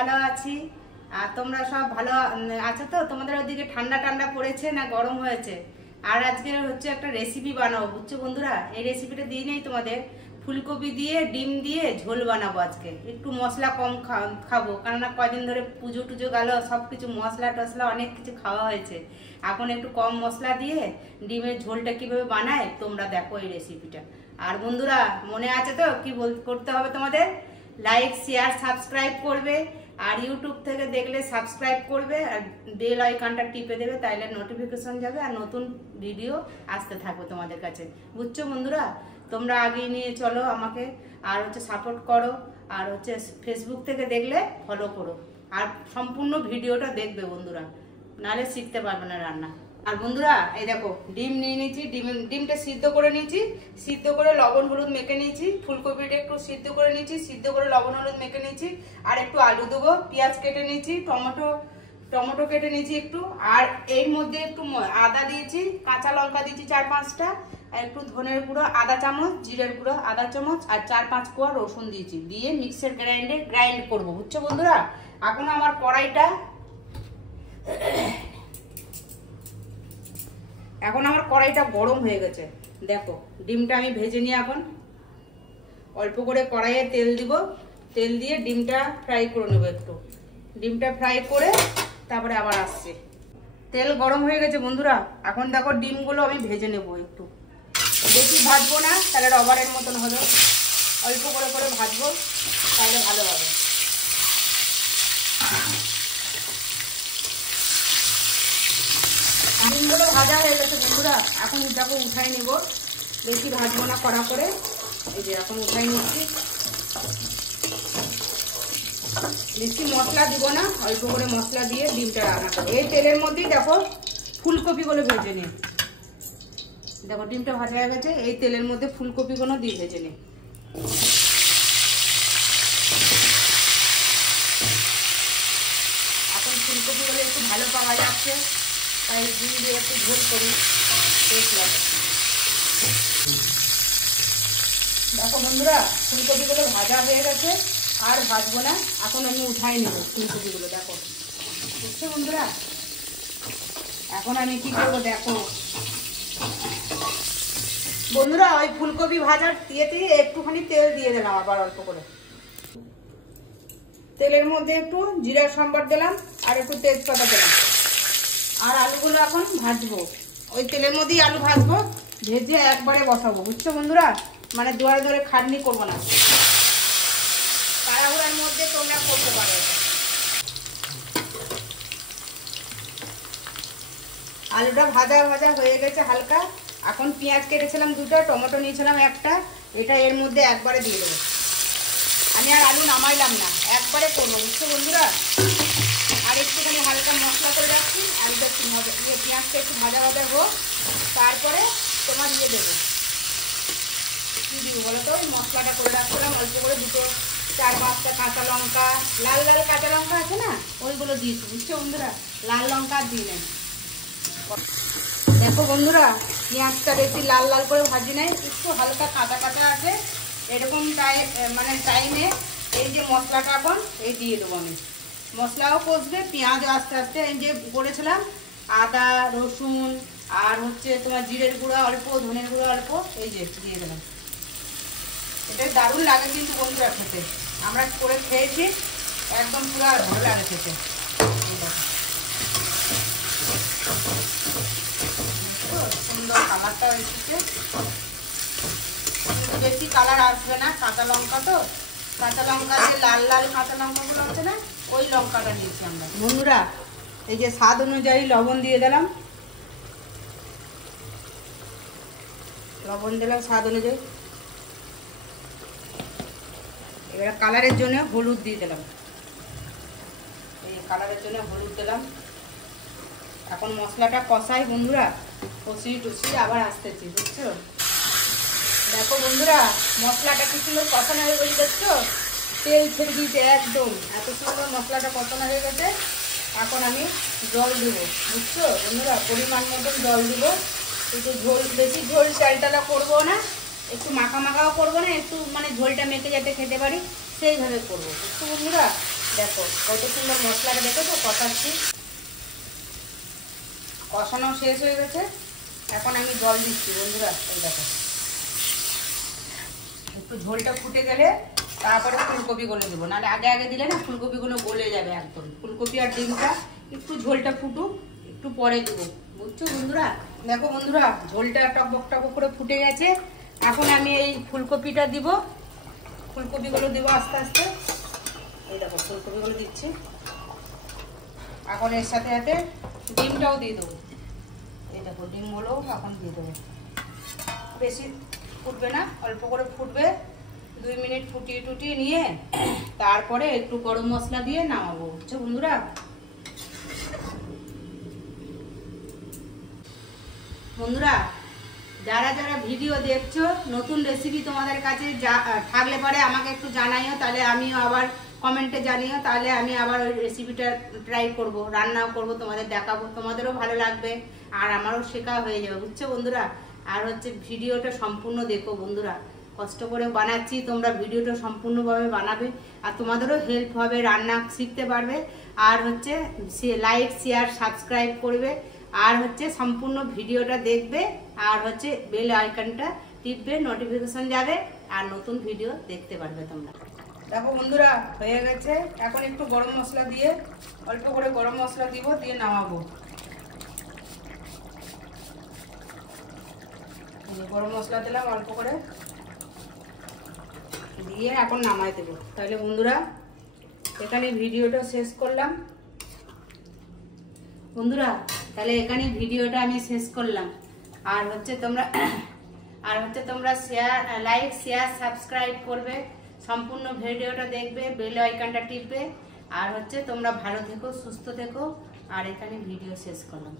ভালো আছি। আর তোমরা সব ভালো আছো তো? তোমাদের ওদিকে ঠান্ডা ঠান্ডা পড়েছে না গরম হয়েছে? আর আজকে হচ্ছে একটা রেসিপি বানাবো, বুঝছো বন্ধুরা? এই রেসিপিটা দিয়ে নেই তোমাদের, ফুলকপি দিয়ে ডিম দিয়ে ঝোল বানাবো। আজকে একটু মশলা কম খাবো, কেননা কয়দিন ধরে পুজো টুজো গেল, সব কিছু মশলা টশলা অনেক কিছু খাওয়া হয়েছে। এখন একটু কম মশলা দিয়ে ডিমের ঝোলটা কিভাবে বানায় তোমরা দেখো এই রেসিপিটা। আর বন্ধুরা মনে আছে তো কি করতে হবে তোমাদের? লাইক শেয়ার সাবস্ক্রাইব করবে, আর ইউটিউব থেকে দেখলে সাবস্ক্রাইব করবে, আর বেল আইকনটা টিপে দেবে, তাইলে নোটিফিকেশন যাবে আর নতুন ভিডিও আসতে থাকবে তোমাদের কাছে, বুঝছো বন্ধুরা? তোমরা আগে নিয়ে চলো আমাকে, আর হচ্ছে সাপোর্ট করো, আর হচ্ছে ফেসবুক থেকে দেখলে ফলো করো, আর সম্পূর্ণ ভিডিওটা দেখবে বন্ধুরা, নাহলে শিখতে পারবে না রান্না। আর বন্ধুরা এই দেখো ডিম নিয়ে নিয়েছি, ডিমটা সিদ্ধ করে নিয়েছি, সিদ্ধ করে লবণ হলুদ মেখে নিয়েছি, ফুলকপিটা একটু সিদ্ধ করে নিয়েছি, সিদ্ধ করে লবণ হলুদ মেখে নিয়েছি, আর একটু আলু দেবো, পেঁয়াজ কেটে নিয়েছি, টমেটো কেটে নিয়েছি একটু, আর এর মধ্যে একটু আদা দিয়েছি, কাঁচা লঙ্কা দিয়েছি 4-5টা, আর একটু ধনের গুঁড়ো আধা চামচ, জিরের গুঁড়ো আধা চামচ, আর 4-5 কোয়া রসুন দিয়েছি, দিয়ে মিক্সার গ্রাইন্ড করবো, বুঝছো বন্ধুরা? এখন আমার কড়াইটা গরম হয়ে গেছে। দেখো ডিমটা আমি ভেজে নিয়ে এখন অল্প করে কড়াইয়ে তেল দিব, তেল দিয়ে ডিমটা ফ্রাই করে নেবো একটু, ডিমটা ফ্রাই করে তারপরে আবার আসছে। তেল গরম হয়ে গেছে বন্ধুরা, এখন দেখো ডিমগুলো আমি ভেজে নেব একটু, বেশি ভাজবো না তাহলে রবারের মতন হবে, অল্প করে করে ভাজবো তাহলে ভালো হবে। ডিমগুলো ভাজা হয়ে গেছে বন্ধুরা, এখন দেখো উঠাই নেব, বেশি ভাজবো না কড়া করে, এই যে এখন উঠাই নিচ্ছি। বেশি মশলা দিব না, অল্প করে মশলা দিয়ে ডিমটা রান্না করবো। এই তেলের মধ্যেই দেখো ফুলকপিগুলো ভেজে নিই, দেখো ডিমটা ভাজা হয়ে গেছে, এই তেলের মধ্যে ফুলকপিগুলো দিয়ে ভেজে নিই। এখন ফুলকপিগুলো একটু ভালো পাওয়া যাচ্ছে, তাই ডিম দিয়ে একটু ঝোল করি, দেখো বন্ধুরা ফুলকপিগুলো ভাজা হয়ে গেছে, আর ভাজবো না, এখন আমি উঠাই নেব ফুলকপিগুলো। দেখো বুঝছো বন্ধুরা, এখন আমি কি করবো দেখো বন্ধুরা, ওই ফুলকপি ভাজার দিয়েতে একটুখানি তেল দিয়ে দিলাম, আবার অল্প করে তেলের মধ্যে একটু জিরা সম্বার দিলাম, আর একটু তেজপাতা দিলাম, আর আলুগুলো এখন ভাজবো, ওই তেলের মধ্যেই আলু ভাজবো, ভেজে একবারে বসাবো, বুঝছো বন্ধুরা? মানে দুয়ারে দুয়ারে খাটনি করবো না, তাড়াহুড়ার মধ্যে তোমরা করতে পারো। আলুটা ভাজা ভাজা হয়ে গেছে হালকা, এখন পেঁয়াজ কেটেছিলাম 2টা, টমেটো নিয়েছিলাম 1টা, এটা এর মধ্যে একবারে দিয়ে দেবো। আমি আর আলু নামাইলাম না, একবারে করবো, বুঝছো বন্ধুরা? আর একটুখানি হালকা মশলা করে রাখছি, আলুটা একটু পেঁয়াজটা একটু ভাজা ভাজা হোক, তারপরে তোমার দেবো, কি দিব বলো তো? ওই মশলাটা করে রাখছিলাম, অল্প করে 2-4-5টা কাঁচা লঙ্কা, লাল লাল কাঁচা লঙ্কা আছে না, ওইগুলো দিয়েছি, বুঝছো বন্ধুরা? লাল লঙ্কা দিয়ে নেই। দেখো বন্ধুরা পেঁয়াজটা বেশি লাল লাল করে ভাজি নাই, একটু হালকা কাঁচা কাঁচা আছে, এরকম টাইমে এই যে মশলাটা এখন এই দিয়ে দেবো আমি, মশলাও কষবে, পেঁয়াজও আস্তে আস্তে এই যে করেছিলাম আদা রসুন, আর হচ্ছে তোমার জিরের গুঁড়া অল্প, ধনের গুঁড়া অল্প, এই যে দিয়ে দিলাম। এটা দারুণ লাগে কিন্তু বন্ধুরা খেতে, আমরা করে খেয়েছি, একদম পুরো ভালো লাগে খেতে। সুন্দর কালারটা এসেছে, বেশি কালার আসবে না, কাঁচা লঙ্কা তো, কাঁচা লঙ্কা যে লাল লাল কাঁচা লঙ্কাগুলো আছে না, ওই লঙ্কাটা দিয়েছি আমরা। বন্ধুরা এই যে স্বাদ অনুযায়ী লবণ দিয়ে দিলাম, লবণ দিলাম স্বাদ অনুযায়ী, এবার কালারের জন্য হলুদ দিয়ে দিলাম, এই কালারের জন্য হলুদ দিলাম। এখন মশলাটা কষাই বন্ধুরা, কষিয়ে আবার আসতেছি, বুঝছো? দেখো বন্ধুরা মশলাটা কি সুন্দর কষানো হয়ে গেছে, দেখছো? তেল ছেড়ে দিয়েছে একদম, এত সুন্দর মশলাটা কষানো হয়ে গেছে। এখন আমি জল দেবো, বুঝছো বন্ধুরা? পরিমাণ মতন জল দিব, একটু ঝোল, বেশি ঝোল চালটালা করবো না, একটু মাখা মাখাও করবো না, একটু মানে ঝোলটা মেখে যাতে খেতে পারি সেইভাবে করবো, বুঝছো বন্ধুরা? দেখো কত সুন্দর মশলাটা, দেখো তো কষাচ্ছি, কষানো শেষ হয়ে গেছে। এখন আমি জল দিচ্ছি বন্ধুরা। এই দেখো একটু ঝোলটা ফুটে গেলে তারপরে ফুলকপিগুলো দেবো, নাহলে আগে আগে দিলে না ফুলকপিগুলো গলে যাবে একদম। ফুলকপি আর ডিমটা একটু ঝোলটা ফুটুক, একটু পরে দেবো, বুঝছো বন্ধুরা। দেখো বন্ধুরা ঝোলটা টকবক টকবক করে ফুটে গেছে। এখন আমি এই ফুলকপিটা দিব, ফুলকপিগুলো দেবো আস্তে আস্তে। এই দেখো ফুলকপিগুলো দিচ্ছি। এখন এর সাথে সাথে ডিমটাও দিয়ে দেবো। এই দেখো ডিমগুলো এখন দিয়ে দেবো। বেশি ফুটবে না, অল্প করে ফুটবে, 2 মিনিট ফুটিয়ে টুটিয়ে নিয়ে তারপরে একটু গরম মশলা দিয়ে নামাবো, বুঝছো বন্ধুরা। বন্ধুরা যারা যারা ভিডিও দেখছো, নতুন রেসিপি তোমাদের কাছে থাকলে পরে আমাকে একটু জানাইও, তাহলে আমিও আবার কমেন্টে জানিও, তাহলে আমি আবার ওই রেসিপিটা ট্রাই করব, রান্নাও করব, তোমাদের দেখাবো, তোমাদেরও ভালো লাগবে আর আমারও শেখা হয়ে যাবে, বুঝছো বন্ধুরা। আর হচ্ছে ভিডিওটা সম্পূর্ণ দেখো বন্ধুরা, কষ্ট করে বানাচ্ছি, তোমরা ভিডিওটা সম্পূর্ণভাবে বানাবে আর তোমাদেরও হেল্প হবে, রান্না শিখতে পারবে। আর হচ্ছে লাইক শেয়ার সাবস্ক্রাইব করবে, আর হচ্ছে সম্পূর্ণ ভিডিওটা দেখবে, আর হচ্ছে বেল আইকনটা টিপবে, নোটিফিকেশন যাবে আর নতুন ভিডিও দেখতে পারবে তোমরা। দেখো বন্ধুরা হয়ে গেছে। এখন একটু গরম মশলা দিয়ে, অল্প করে গরম মশলা দিব, দিয়ে নামাবো। গরম মশলা দিলাম অল্প করে, দিয়ে এখন নামাই দেবো। তাহলে বন্ধুরা এখানে ভিডিওটা শেষ করলাম বন্ধুরা, তাহলে এখানে ভিডিওটা আমি শেষ করলাম। আর হচ্ছে তোমরা শেয়ার, লাইক শেয়ার সাবস্ক্রাইব করবে, সম্পূর্ণ ভিডিওটা দেখবে, বেল আইকনটা টিপবে। আর হচ্ছে তোমরা ভালো থেকো, সুস্থ থেকো। আর এখানে ভিডিও শেষ করলাম।